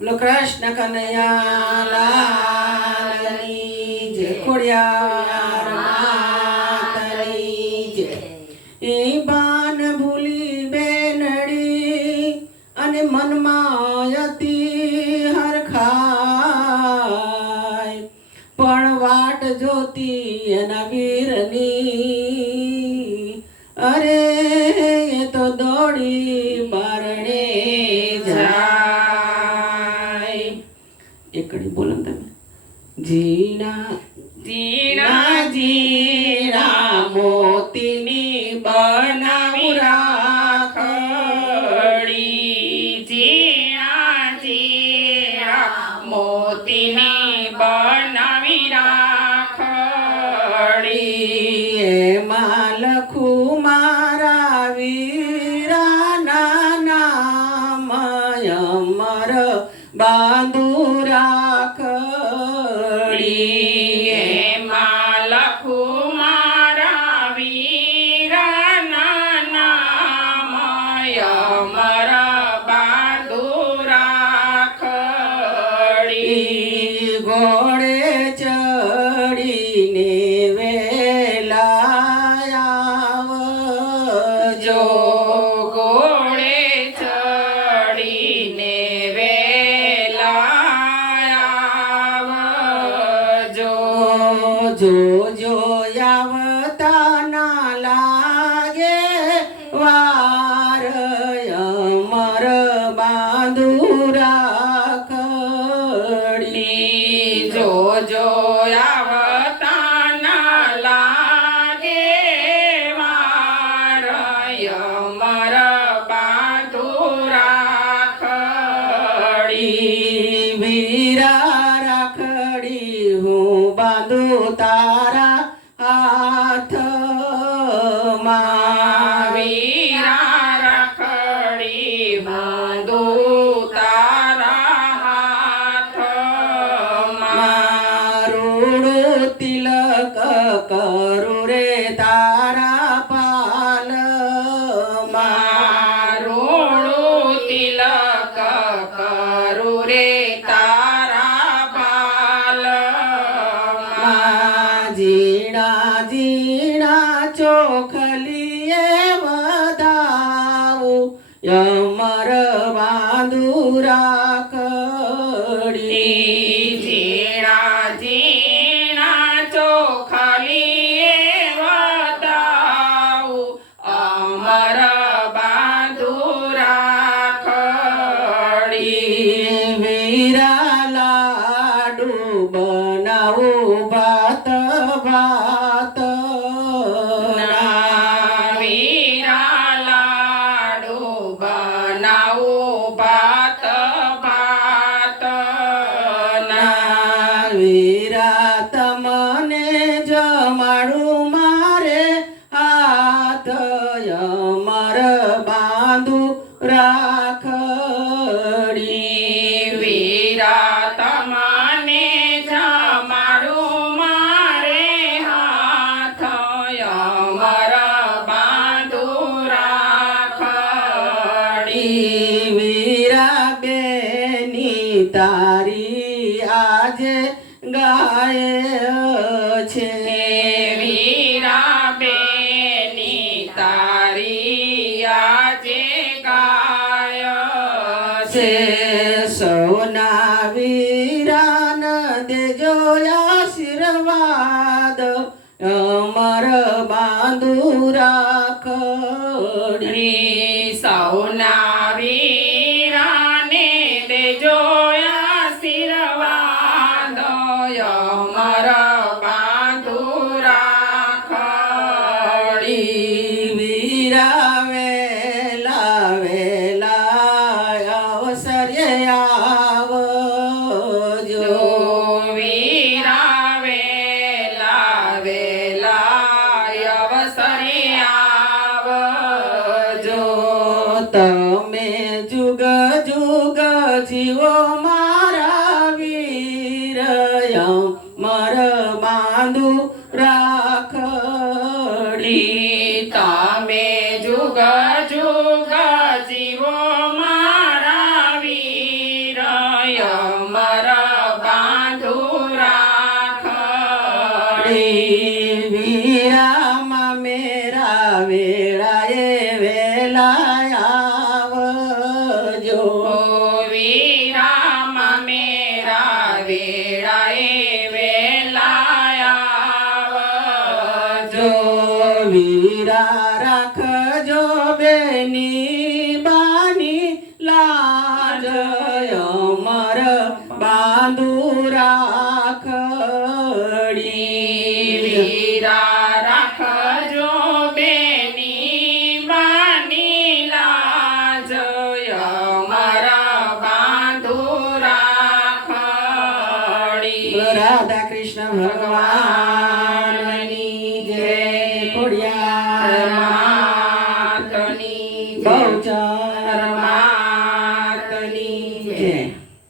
બોલો કૃષ્ણ કનૈયા લાલની જય, ખોડિયાર માતની જય. એ બાન ભૂલી બેનડી અને મનમાં અતિ હરખાય, પણ વાટ જોતી એના વીરની, અરે એ તો દોડી બારણે જાય. એક કડી બોલો ને તમે. ઝીણા ઝીણા ઝીણા મોતીની બનાવું રાખડી, ઝીણા ઝીણા મોતીની બનાવી રાખડી, એમાં લખું મારા વીરાના નામ, અમર બાંધુ રાખડી. એમાં લખું મારા વીરના નામ, અમર બાંધુ રાખડી. ઘોડે ચડીને વેલા આવજો, ઘોડે ચડીને વેલા આવજો. જોજો આવતા ના લાગે વાર, અમર બાંધુ રાખડી. જોજો આવતા ના લાગે વાર, અમર બાંધુ રાખડી. વીરા રાખડી હું બાંધું તારા હાથમાં, વીરા રાખડી બાંધુ તારા હાથમાં. મારું તિલક કરું રે તારા પાલમાં, મારું તિલક કરું રે તારા પાલમાં. ઝીણા ઝીણા ચોખલીએ વધાવું, અમર બાંધુ રાખડી. ઝીણા ઝીણા ચોખલીએ વધાવું, અમર બાંધુ રાખડી. વીરા લાડુ બનાવું ભાત ભાત વીરા લાડુ બનાવું ભાત ભાત વીરા તમને જમાડું મારે હાથ, અમર બાંધુ રાખડી. વીરા તમને જમાડું મારે હાથ, અમર બાંધુ રાખડી. વીરા બેની તારી આજે ગાય છે, વીરા બેની તારી આજે ગાય છે. છે. સૌના વીરાન દેજો આશીર્વાદ, અમર બાંધુ રાખડી. સૌના વીરાને દેજો આશીર્વાદ, અમર બાંધુ રાખડી. વીરા વેલા વેલા અવસરે આવજો, વીરા વેલા વેલા અવસરે આવજો. તમે જુગ જુગ જીવો મારા વીર, અમર બાંધુ રાખડી. તમે જુગ જુગ જીવો મારા વીર, અમર બાંધુ રાખડી વીરામાં મેરા વેળાએ વેલા આવજો વિરામ મેરા વેળાએ વેલા આવજો વીરા રાખજો બેની બાની લાજ અમર બાંધુ રાખડી વીરા રાખજો બેની માની લાજ અમર બાંધુ રાખડી રાધા કૃષ્ણ ભગવાન